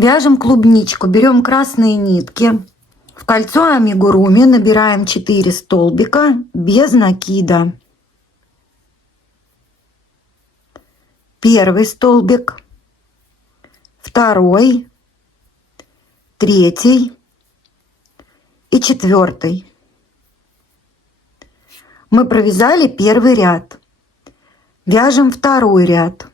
Вяжем клубничку, берем красные нитки, в кольцо амигуруми набираем 4 столбика без накида. Первый столбик, второй, третий и четвертый. Мы провязали первый ряд. Вяжем второй ряд.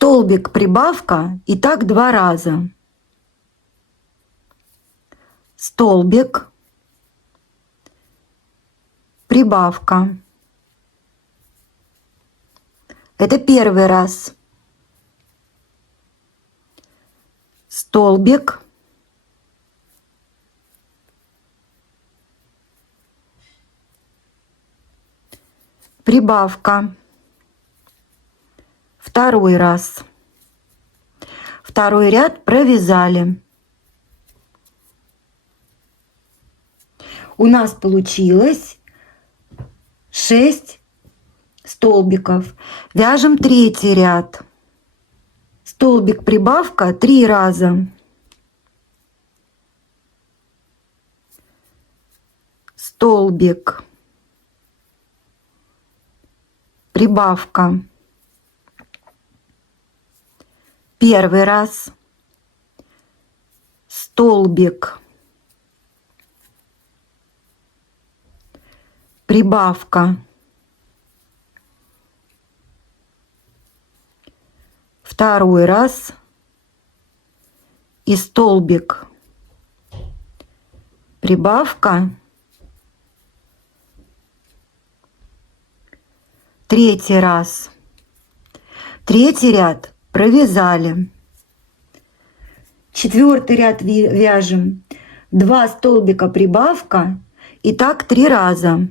Столбик, прибавка, и так 2 раза. Столбик, прибавка. Это первый раз. Столбик, прибавка. Второй раз. Второй ряд провязали. У нас получилось 6 столбиков. Вяжем третий ряд. Столбик, прибавка 3 раза. Столбик, прибавка. Первый раз. Столбик, прибавка. Второй раз. И столбик, прибавка. Третий раз. Третий ряд провязали. Четвертый ряд вяжем 2 столбика, прибавка, и так 3 раза.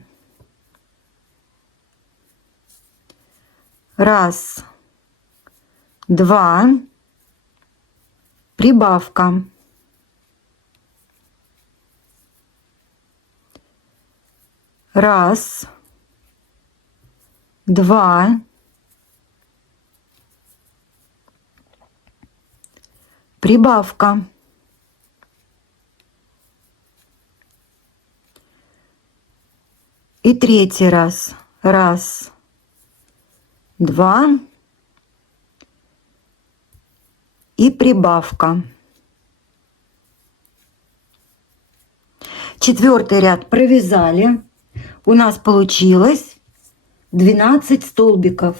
Раз, два, прибавка. Раз, два, прибавка. И третий раз. Раз, два и прибавка. Четвертый ряд провязали. У нас получилось 12 столбиков.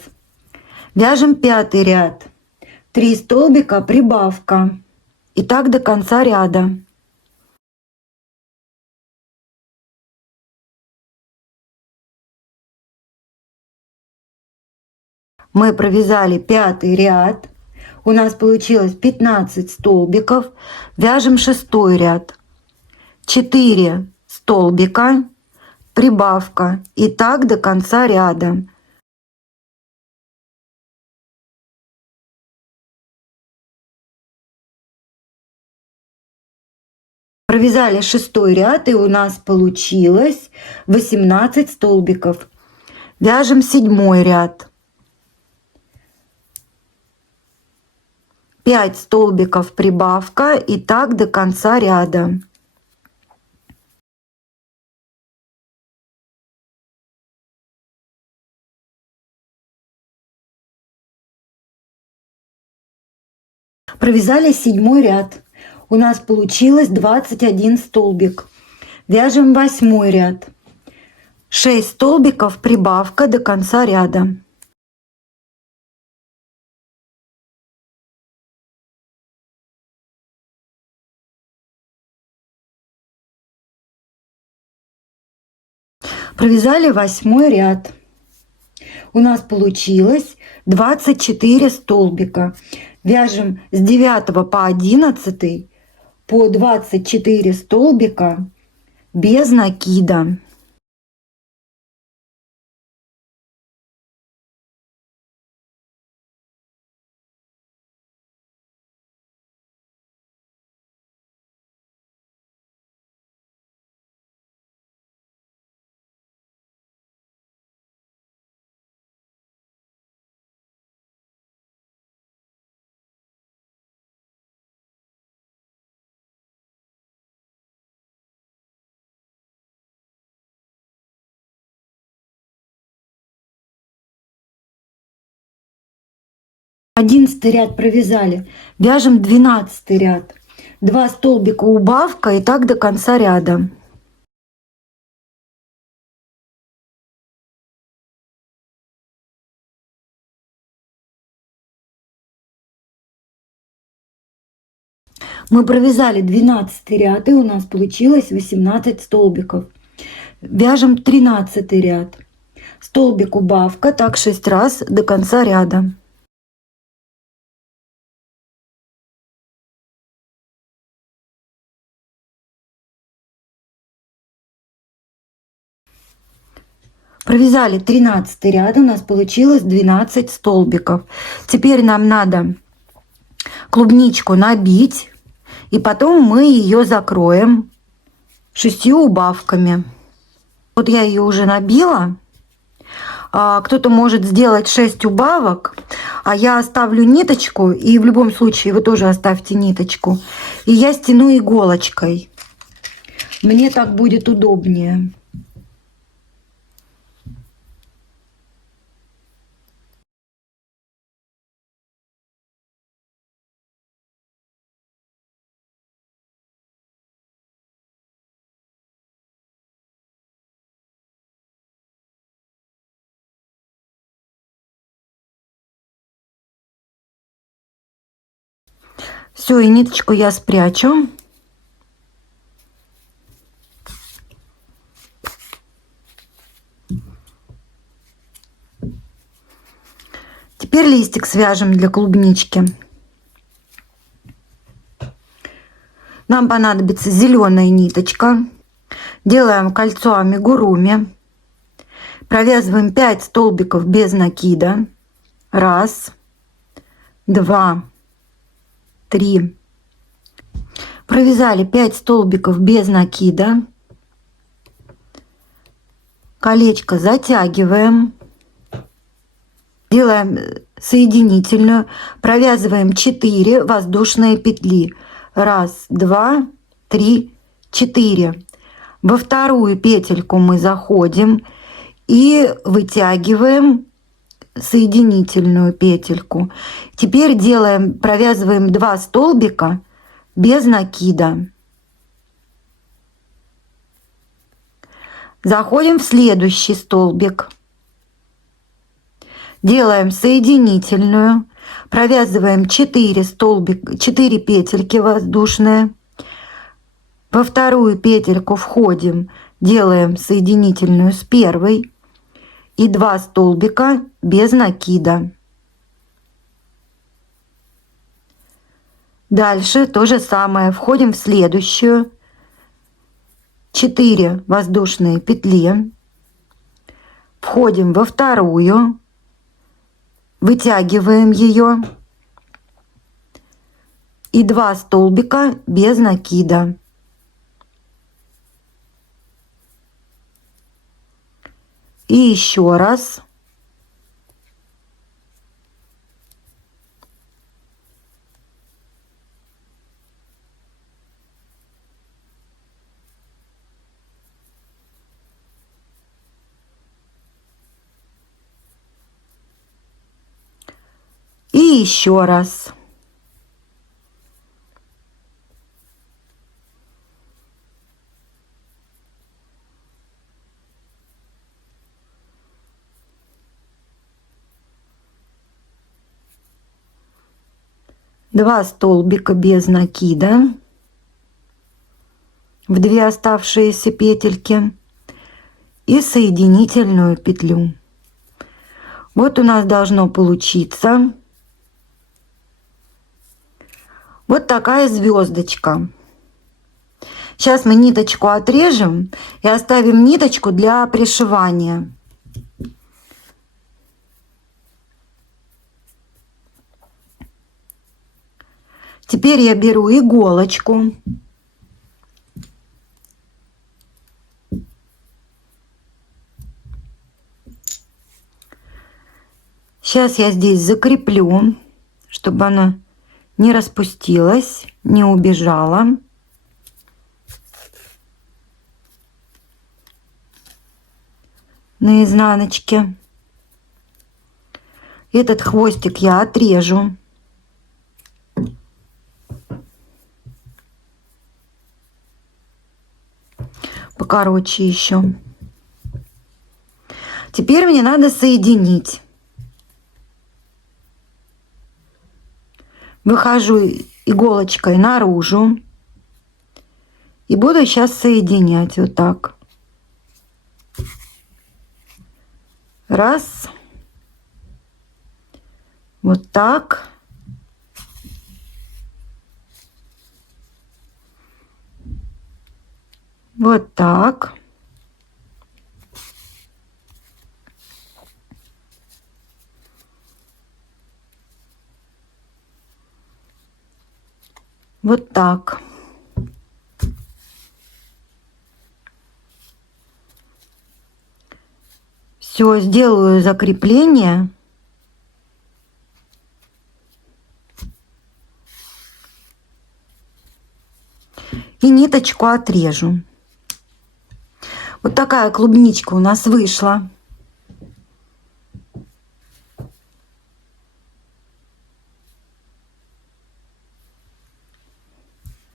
Вяжем пятый ряд. 3 столбика, прибавка. И так до конца ряда. Мы провязали пятый ряд. У нас получилось 15 столбиков. Вяжем шестой ряд. 4 столбика, прибавка. И так до конца ряда. Провязали шестой ряд, и у нас получилось 18 столбиков. Вяжем седьмой ряд. 5 столбиков, прибавка, и так до конца ряда. Провязали седьмой ряд. У нас получилось 21 столбик. Вяжем восьмой ряд. 6 столбиков, прибавка до конца ряда. Провязали восьмой ряд. У нас получилось 24 столбика. Вяжем с 9 по 11 по 24 столбика без накида. 11 ряд провязали. Вяжем 12 ряд. 2 столбика убавка и так до конца ряда. Мы провязали 12 ряд, и у нас получилось 18 столбиков. Вяжем 13 ряд. Столбик убавка, так 6 раз до конца ряда. Провязали 13 ряд, у нас получилось 12 столбиков. Теперь нам надо клубничку набить, и потом мы ее закроем 6 убавками. Вот я ее уже набила. Кто-то может сделать 6 убавок, а я оставлю ниточку, и в любом случае вы тоже оставьте ниточку. И я стяну иголочкой. Мне так будет удобнее. Все, и ниточку я спрячу. Теперь листик свяжем для клубнички. Нам понадобится зеленая ниточка. Делаем кольцо амигуруми. Провязываем 5 столбиков без накида. 1, 2, 3. Провязали 5 столбиков без накида. Колечко затягиваем. Делаем соединительную. Провязываем 4 воздушные петли. 1, 2, 3, 4. Во вторую петельку мы заходим и вытягиваем соединительную петельку. Теперь провязываем 2 столбика без накида. Заходим в следующий столбик. Делаем соединительную. Провязываем 4 петельки воздушные. Во вторую петельку входим, делаем соединительную с первой. И 2 столбика без накида. Дальше то же самое. Входим в следующую. 4 воздушные петли. Входим во вторую. Вытягиваем ее. И 2 столбика без накида. И еще раз. И еще раз. Два столбика без накида в 2 оставшиеся петельки и соединительную петлю. Вот у нас должно получиться вот такая звездочка. Сейчас мы ниточку отрежем и оставим ниточку для пришивания. Теперь я беру иголочку. Сейчас я здесь закреплю, чтобы она не распустилась, не убежала. На изнаночке. Этот хвостик я отрежу. Покороче еще. Теперь мне надо соединить. Выхожу иголочкой наружу. И буду сейчас соединять вот так. Раз. Вот так. Вот так. Вот так. Все, сделаю закрепление. И ниточку отрежу. Вот такая клубничка у нас вышла.